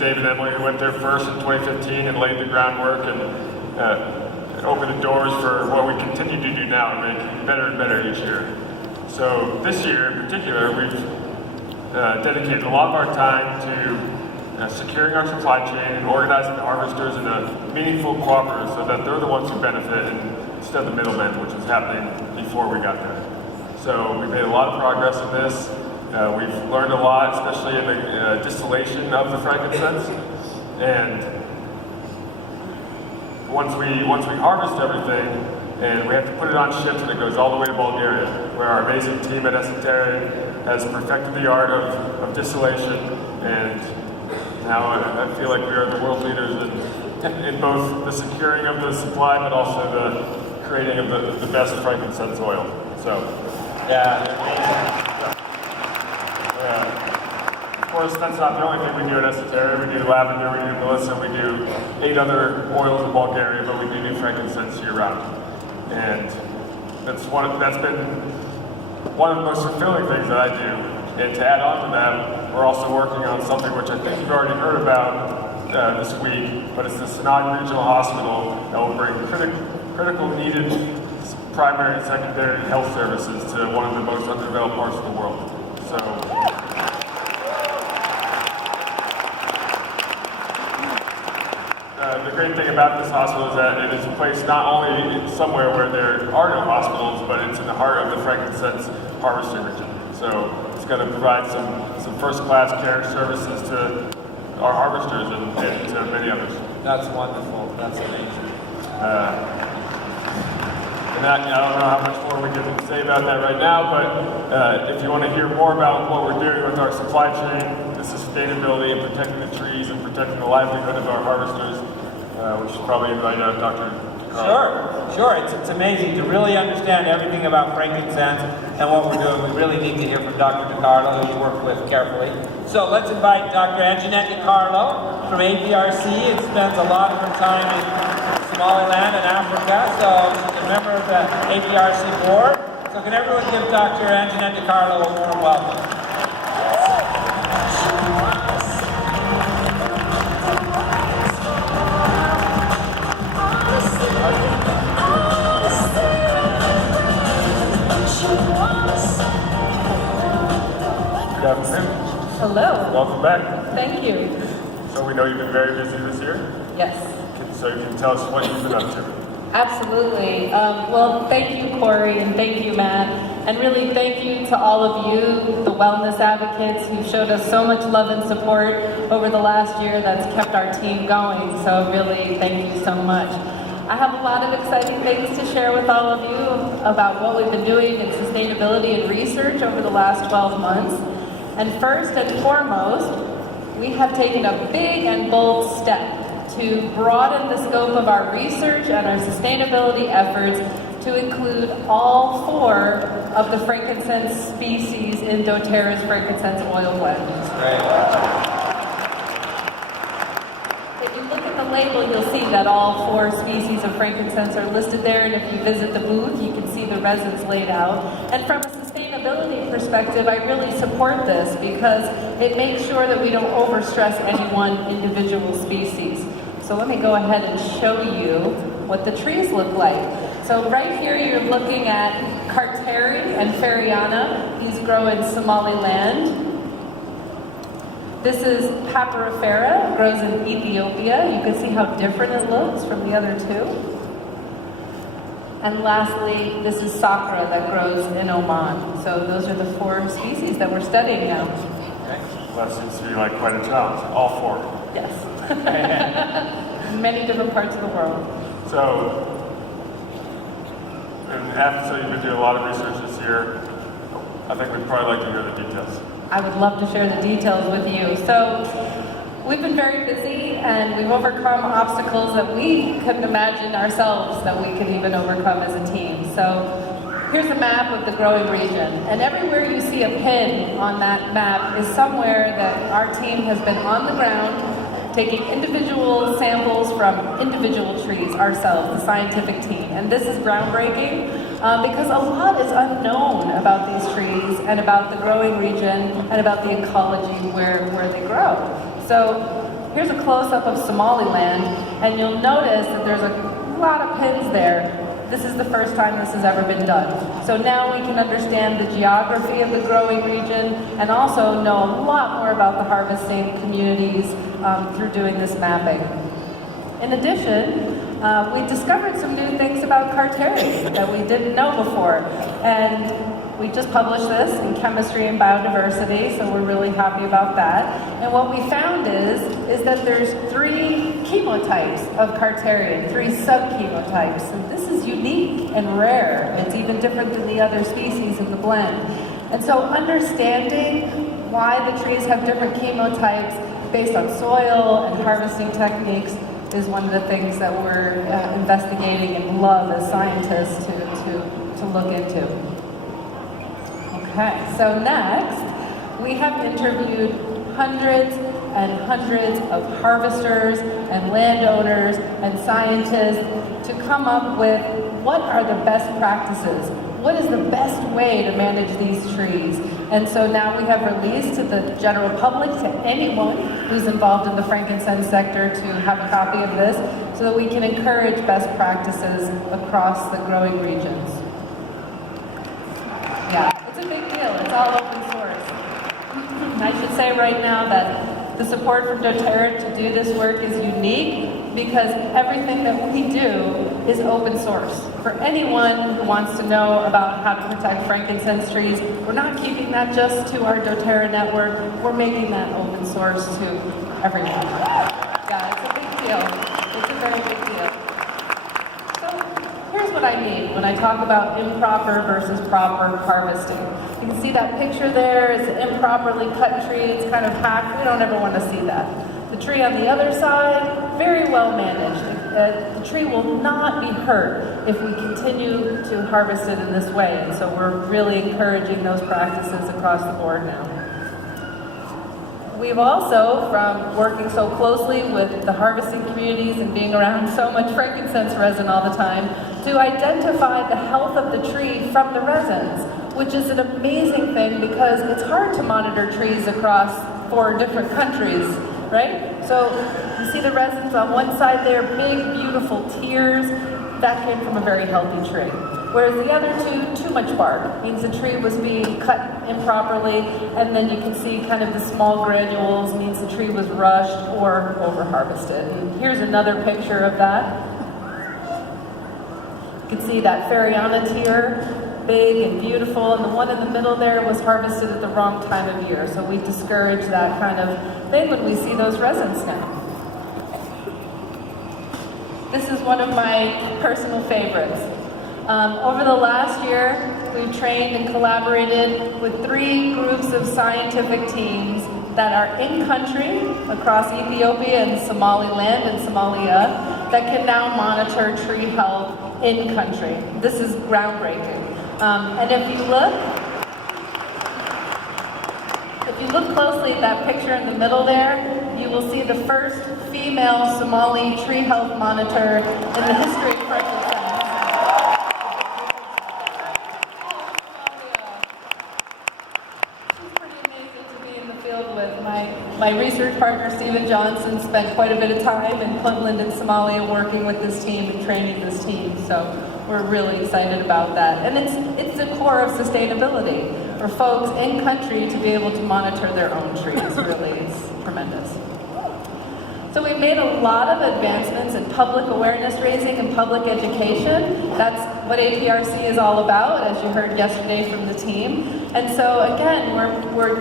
Dave and Emily, who went there first in 2015 and laid the groundwork and opened the doors for what we continue to do now and make better and better each year. So this year in particular, we've dedicated a lot of our time to securing our supply chain and organizing the harvesters in a meaningful cooperative so that they're the ones who benefit instead of the middlemen, which was happening before we got there. So we've made a lot of progress in this. We've learned a lot, especially in the distillation of the frankincense. And once we harvest everything, and we have to put it on ships, and it goes all the way to Bulgaria, where our amazing team at dōTERRA has perfected the art of distillation. And now I feel like we are the world leaders in both the securing of the supply, but also the creating of the best frankincense oil. So, yeah. Of course, that's not the only thing we do at dōTERRA. We do lavender, we do melissa, we do 8 other oils in Bulgaria, but we do frankincense year-round. And that's been one of the most fulfilling things that I do. And to add on to that, we're also working on something which I think you've already heard about this week, but it's the Sinai Regional Hospital that will bring critical needed primary and secondary health services to one of the most underdeveloped parts of the world. So, the great thing about this hospital is that it is placed not only somewhere where there are no hospitals, but it's in the heart of the frankincense harvesting region. So it's going to provide some first-class care services to our harvesters and to many others. That's wonderful. That's amazing. And I don't know how much more we can say about that right now, but if you want to hear more about what we're doing with our supply chain, the sustainability and protecting the trees and protecting the livelihood of our harvesters, we should probably invite Dr. Sure. It's amazing to really understand everything about frankincense and what we're doing. We really need to hear from Dr. DiCarlo, who you work with carefully. So let's invite Dr. Anjanette DiCarlo from APRC, and spends a lot of her time in Somaliland and Africa. So she's a member of the APRC board. So can everyone give Dr. Anjanette DiCarlo a warm welcome? Good afternoon. Hello. Welcome back. Thank you. So we know you've been very busy this year. Yes. So you can tell us what you've been up to. Absolutely. Well, thank you, Corey, and thank you, Matt. And really thank you to all of you, the wellness advocates, who showed us so much love and support over the last year. That's kept our team going. So really, thank you so much. I have a lot of exciting things to share with all of you about what we've been doing in sustainability and research over the last 12 months. And first and foremost, we have taken a big and bold step to broaden the scope of our research and our sustainability efforts to include all 4 of the frankincense species in dōTERRA's frankincense oil blend. If you look at the label, you'll see that all 4 species of frankincense are listed there, and if you visit the booth, you can see the resins laid out. And from a sustainability perspective, I really support this because it makes sure that we don't overstress any one individual species. So let me go ahead and show you what the trees look like. So right here you're looking at Carteri and Feriana. These grow in Somaliland. This is Papyrifera, grows in Ethiopia. You can see how different it looks from the other 2. And lastly, this is Sakura that grows in Oman. So those are the 4 species that we're studying now. Well, that seems to be like quite a challenge, all 4. Yes. Many different parts of the world. So you've been doing a lot of research this year. I think we'd probably like to hear the details. I would love to share the details with you. So we've been very busy and we've overcome obstacles that we couldn't imagine ourselves that we could even overcome as a team. So here's a map of the growing region. And everywhere you see a pin on that map is somewhere that our team has been on the ground taking individual samples from individual trees ourselves, the scientific team. And this is groundbreaking because a lot is unknown about these trees and about the growing region and about the ecology where they grow. So here's a close-up of Somaliland, and you'll notice that there's a lot of pins there. This is the first time this has ever been done. So now we can understand the geography of the growing region and also know a lot more about the harvesting communities through doing this mapping. In addition, we discovered some new things about cartarian that we didn't know before. And we just published this in Chemistry and Biodiversity, so we're really happy about that. And what we found is that there's 3 chemotypes of cartarian, 3 subchemotypes. And this is unique and rare. It's even different than the other species in the blend. And so understanding why the trees have different chemotypes based on soil and harvesting techniques is one of the things that we're investigating and love as scientists to look into. Okay, so next, we have interviewed hundreds and hundreds of harvesters and landowners and scientists to come up with what are the best practices, what is the best way to manage these trees. And so now we have released to the general public, to anyone who's involved in the frankincense sector, to have a copy of this so that we can encourage best practices across the growing regions. Yeah, it's a big deal. It's all open source. I should say right now that the support from dōTERRA to do this work is unique because everything that we do is open source. For anyone who wants to know about how to protect frankincense trees, we're not keeping that just to our dōTERRA network, we're making that open source to everyone. Yeah, it's a big deal. It's a very big deal. So here's what I mean when I talk about improper versus proper harvesting. You can see that picture there is an improperly cut tree. It's kind of hacked. We don't ever want to see that. The tree on the other side, very well managed. The tree will not be hurt if we continue to harvest it in this way. And so we're really encouraging those practices across the board now. We've also, from working so closely with the harvesting communities and being around so much frankincense resin all the time, to identify the health of the tree from the resins, which is an amazing thing because it's hard to monitor trees across 4 different countries, right? So you see the resins on one side there, big, beautiful tears. That came from a very healthy tree. Whereas the other 2, too much bark, means the tree was being cut improperly, and then you can see kind of the small granules, means the tree was rushed or over-harvested. And here's another picture of that. You can see that Fariana tear, big and beautiful, and the one in the middle there was harvested at the wrong time of year. So we discourage that kind of thing when we see those resins now. This is one of my personal favorites. Over the last year, we've trained and collaborated with 3 groups of scientific teams that are in country across Ethiopia and Somaliland and Somalia that can now monitor tree health in country. This is groundbreaking. And if you look closely at that picture in the middle there, you will see the first female Somali tree health monitor in the history of frankincense. She's pretty amazing to be in the field with. My research partner, Stephen Johnson, spent quite a bit of time in Puntland and Somalia working with this team and training this team. So we're really excited about that. And it's the core of sustainability for folks in country to be able to monitor their own trees. Really, it's tremendous. So we've made a lot of advancements in public awareness raising and public education. That's what APRC is all about, as you heard yesterday from the team. And so again, we're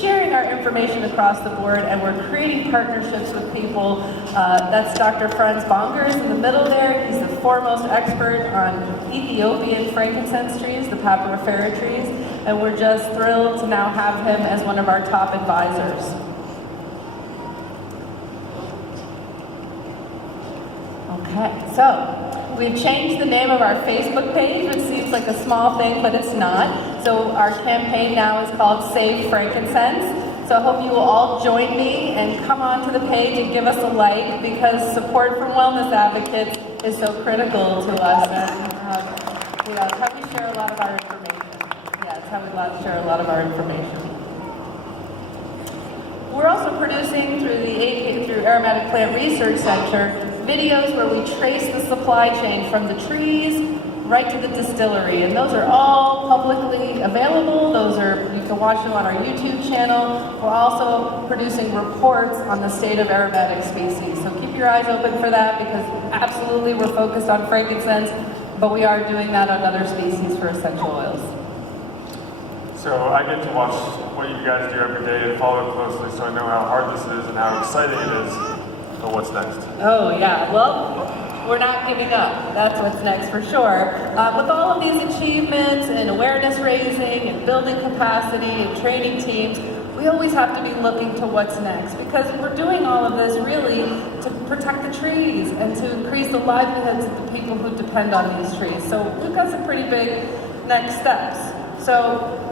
sharing our information across the board, and we're creating partnerships with people. That's Dr. Franz Bongers in the middle there. He's the foremost expert on Ethiopian frankincense trees, the papyrifera trees, and we're just thrilled to now have him as one of our top advisors. Okay, so we've changed the name of our Facebook page, which seems like a small thing, but it's not. So our campaign now is called Save Frankincense. So I hope you will all join me and come onto the page and give us a like, because support from wellness advocates is so critical to us. And it's how we share a lot of our information. Yeah, it's how we share a lot of our information. We're also producing through Aromatic Plant Research Center, videos where we trace the supply chain from the trees right to the distillery. And those are all publicly available. You can watch them on our YouTube channel. We're also producing reports on the state of aromatic species. So keep your eyes open for that, because absolutely we're focused on frankincense, but we are doing that on other species for essential oils. So I get to watch what you guys do every day and follow it closely, so I know how hard this is and how exciting it is. But what's next? Oh yeah, well, we're not giving up. That's what's next for sure. With all of these achievements and awareness raising and building capacity and training teams, we always have to be looking to what's next, because we're doing all of this really to protect the trees and to increase the livelihoods of the people who depend on these trees. So we've got some pretty big next steps. So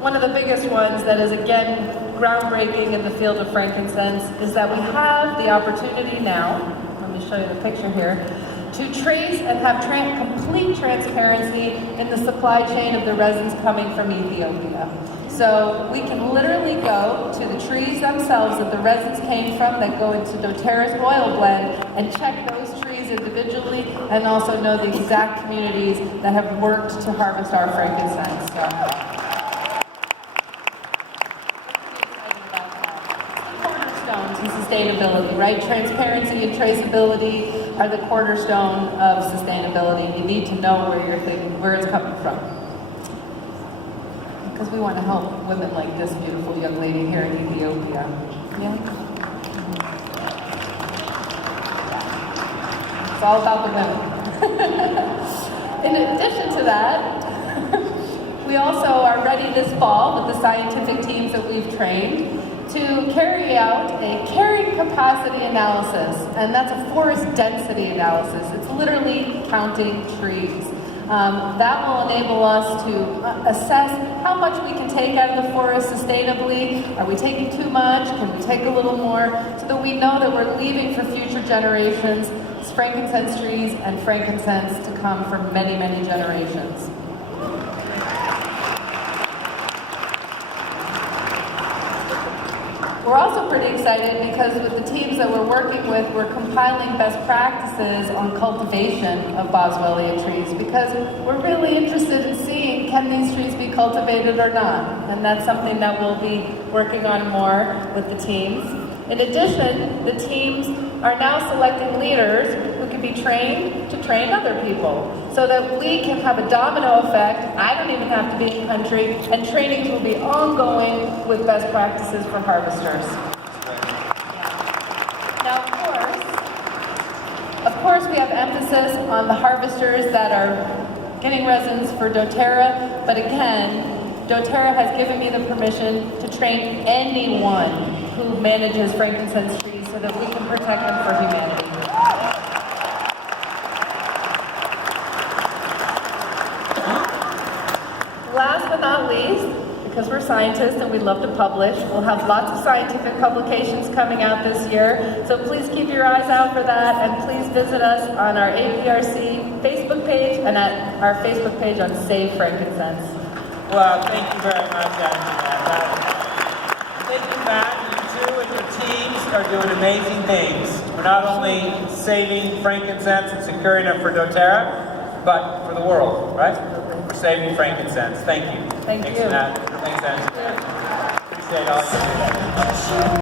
one of the biggest ones that is, again, groundbreaking in the field of frankincense is that we have the opportunity now, let me show you the picture here, to trace and have complete transparency in the supply chain of the resins coming from Ethiopia. So we can literally go to the trees themselves that the resins came from that go into dōTERRA's oil blend and check those trees individually, and also know the exact communities that have worked to harvest our frankincense. So, and sustainability, right? Transparency and traceability are the cornerstone of sustainability. You need to know where it's coming from, because we want to help women like this beautiful young lady here in Ethiopia. Yeah, it's all about the women. In addition to that, we also are ready this fall with the scientific teams that we've trained to carry out a carrying capacity analysis, and that's a forest density analysis. It's literally counting trees. That will enable us to assess how much we can take out of the forest sustainably. Are we taking too much? Can we take a little more? So that we know that we're leaving for future generations frankincense trees and frankincense to come for many, many generations. We're also pretty excited because with the teams that we're working with, we're compiling best practices on cultivation of boswellia trees, because we're really interested in seeing, can these trees be cultivated or not? And that's something that we'll be working on more with the teams. In addition, the teams are now selecting leaders who can be trained to train other people, so that we can have a domino effect. I don't even have to be in country, and trainings will be ongoing with best practices for harvesters. Now, of course, we have emphasis on the harvesters that are getting resins for dōTERRA, but again, dōTERRA has given me the permission to train anyone who manages frankincense trees so that we can protect them for humanity. Last but not least, because we're scientists and we love to publish, we'll have lots of scientific publications coming out this year, so please keep your eyes out for that, and please visit us on our APRC Facebook page and at our Facebook page on Save Frankincense. Well, thank you very much, Angie. Thinking back, you two and your teams are doing amazing things. We're not only saving frankincense and securing it for dōTERRA, but for the world, right? We're saving frankincense. Thank you. Thanks Thanks you. for that. Thanks, Angie. Appreciate all you do.